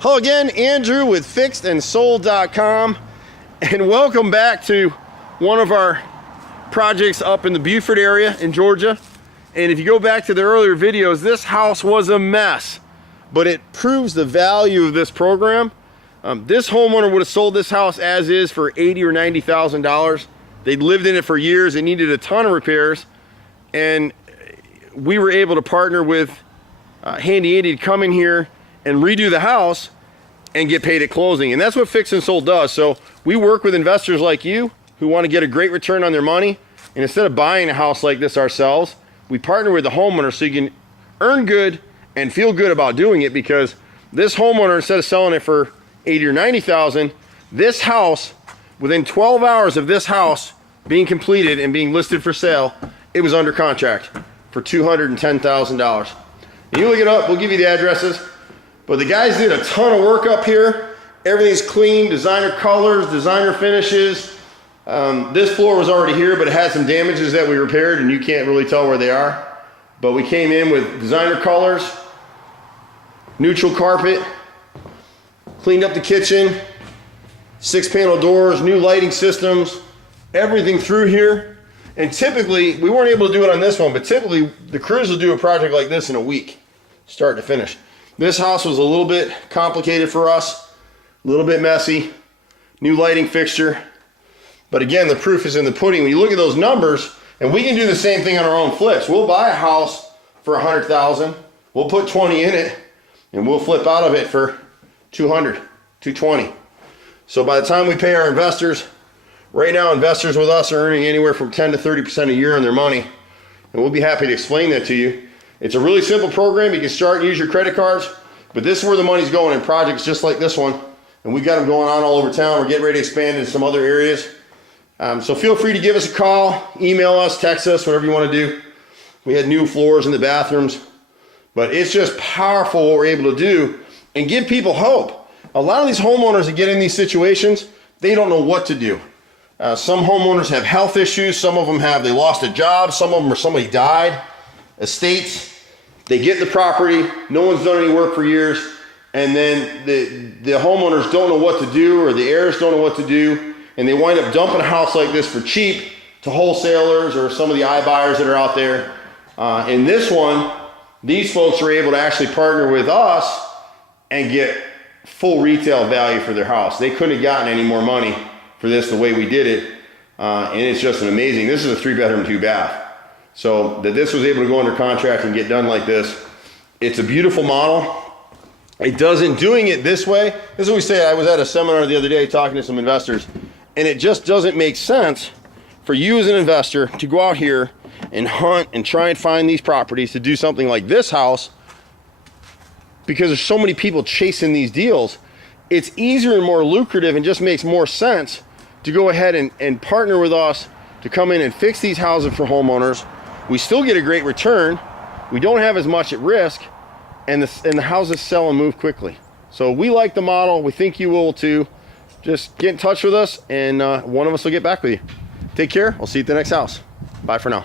Hello again, Andrew with fixedandsold.com, and welcome back to one of our projects up in the Beaufort area in Georgia. And if you go back to the earlier videos, this house was a mess, but it proves the value of this program. This homeowner would have sold this house as is for $80,000 or $90,000. They'd lived in it for years. It needed a ton of repairs, and we were able to partner with Handy Andy to come in here and redo the house and get paid at closing. And that's what Fix and Sold does. So we work with investors like you who want to get a great return on their money, and instead of buying a house like this ourselves, we partner with the homeowner so you can earn good and feel good about doing it, because this homeowner, instead of selling it for $80,000 or $90,000, this house, within 12 hours of this house being completed and being listed for sale, it was under contract for $210,000. You look it up, we'll give you the addresses. But the guys did a ton of work up here. Everything's clean, designer colors, designer finishes. This floor was already here, but it had some damages that we repaired, and you can't really tell where they are. But we came in with designer colors, neutral carpet, cleaned up the kitchen, 6-panel doors, new lighting systems, everything through here. And typically, we weren't able to do it on this one, but typically the crews will do a project like this in a week, start to finish. This house was a little bit complicated for us, a little bit messy, new lighting fixture. But again, the proof is in the pudding. When you look at those numbers, and we can do the same thing on our own flips. We'll buy a house for $100,000, we'll put 20 in it, and we'll flip out of it for 200, 220. So by the time we pay our investors, right now investors with us are earning anywhere from 10 to 30% a year on their money. And we'll be happy to explain that to you. It's a really simple program. You can start and use your credit cards, but this is where the money's going in projects just like this one. And we've got them going on all over town. We're getting ready to expand into some other areas. So feel free to give us a call, email us, text us, whatever you want to do. We had new floors in the bathrooms, but it's just powerful what we're able to do and give people hope. A lot of these homeowners that get in these situations, they don't know what to do. Some homeowners have health issues. Some of them they lost a job. Some of them somebody died. Estates, they get the property, no one's done any work for years, and then the homeowners don't know what to do, or the heirs don't know what to do, and they wind up dumping a house like this for cheap to wholesalers or some of the iBuyers that are out there. In this one, these folks are able to actually partner with us and get full retail value for their house. They couldn't have gotten any more money for this the way we did it, and it's just an amazing. This is a 3-bedroom, 2-bath. So that this was able to go under contract and get done like this, it's a beautiful model. It doesn't, doing it this way, this is what we say. I was at a seminar the other day talking to some investors, and it just doesn't make sense for you as an investor to go out here and hunt and try and find these properties to do something like this house, because there's so many people chasing these deals. It's easier and more lucrative and just makes more sense to go ahead and partner with us to come in and fix these houses for homeowners. We still get a great return. We don't have as much at risk, and the houses sell and move quickly. So we like the model. We think you will too. Just get in touch with us, and one of us will get back with you. Take care. We'll see you at the next house. Bye for now.